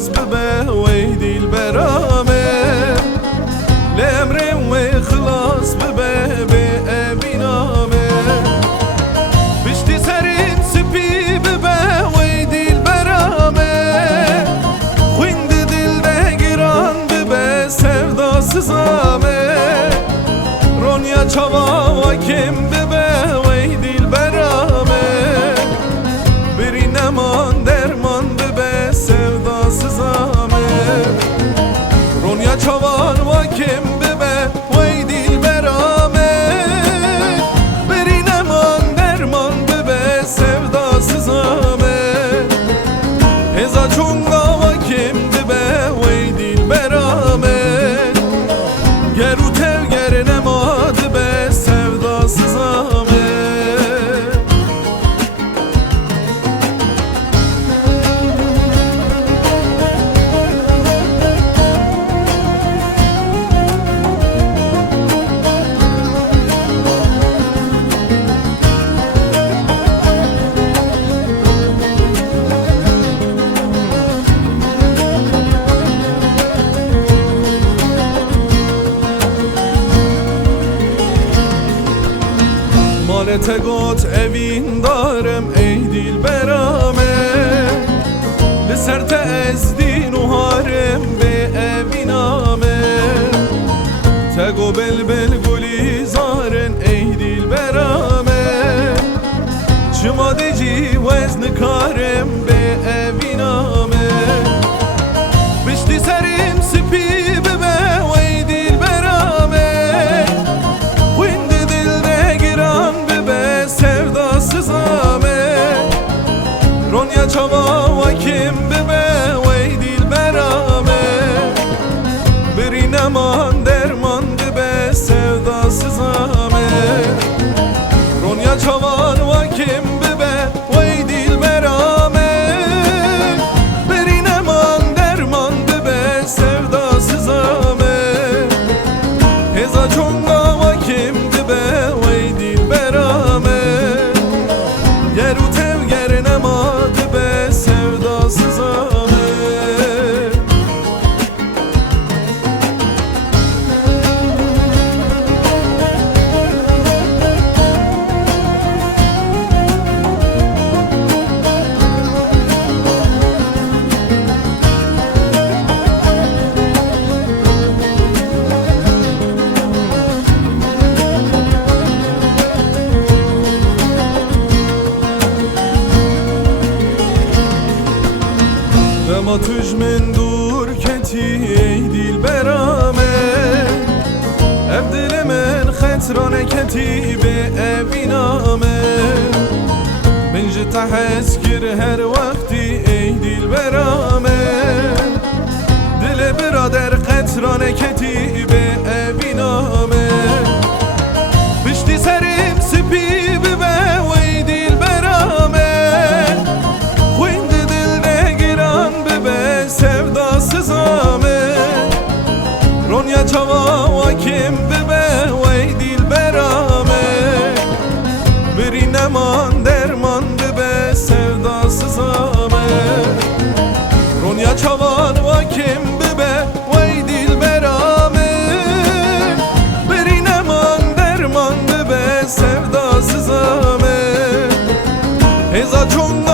خلاص ببه ويدي البرامه لأمري وخلاص ببه بأبينامه بشتي سرين سبي ببه ويدي البرامه خويند دل دگران ببه sevda sızame رونیا چوا و کم ببه ویدی البرامه بری نمان درمان ببه sevda sızame رونیا چوان و کم ببه ویدی البرامه بری نمان درمان ببه sevda sızame هزا چونگا و کم ببه ویدی البرامه گرو تل گر نماد به sevda sızame مالت گوت اوین دارم ای دیل برامه لسرت از دین و هارم به اوینامه تگو بلبل گلی زارن ای دیل برامه چما دیجی وزن کارم به اوینامه بشتی سریم سپی ببه وی دیل برامه رونیا چوا و کم ببه ویدی البرامه بری نمان درمان ببه sevda sızame رونیا چوان و کم ببه ویدی البرامه بری نمان درمان ببه sevda sızame هزا چونگا و کم ببه ویدی البرامه گرو تل گر نماد به sevda sızame ما توش من دور کتی ای دیل برامه اب دل من خطرانه کتی به اوینامه من جتا حس کر هر وقتی ای دیل برامه دل برادر خطرانه کتی به اوینامه بشتی سریم سپی ببه وی دیل برامه sevda sızame رونیا چوا و کم ببه ویدی البرامه بری نمان درمان ببه sevda sızame رونیا چوان و کم ببه ویدی البرامه بری نمان درمان ببه sevda sızame هزا چون